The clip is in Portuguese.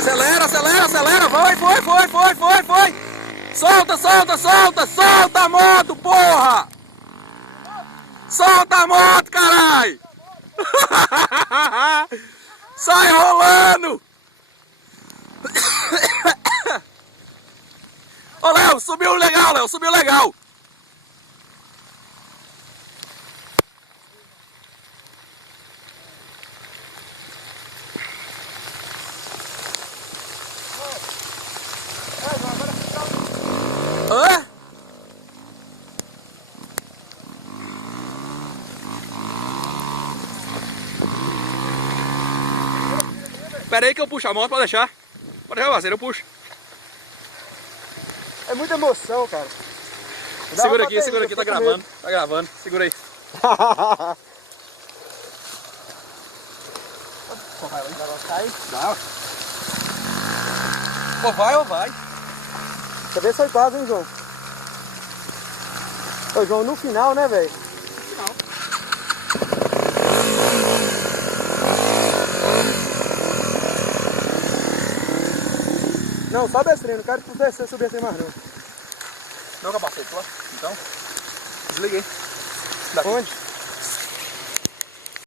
Acelera, acelera, acelera. Vai, foi, foi, foi, foi, foi. Solta, solta, solta, solta a moto, porra. Solta a moto, caralho. Sai rolando. Ô, Léo, subiu legal, Léo, subiu legal. Hã? Espera aí que eu puxo a moto, pode deixar. Pode deixar, parceiro, eu puxo. É muita emoção, cara. Segura aqui, tá gravando. Tá gravando, segura aí. Pô, vai, vai. Dá. Pô, vai ou vai? Cadê sai quase, hein, João? Ô, João, no final, né, velho? Final. Não, sobe esse trem, não quero que você subir assim mais não. Não capacete, ó. Então, desliguei. Onde?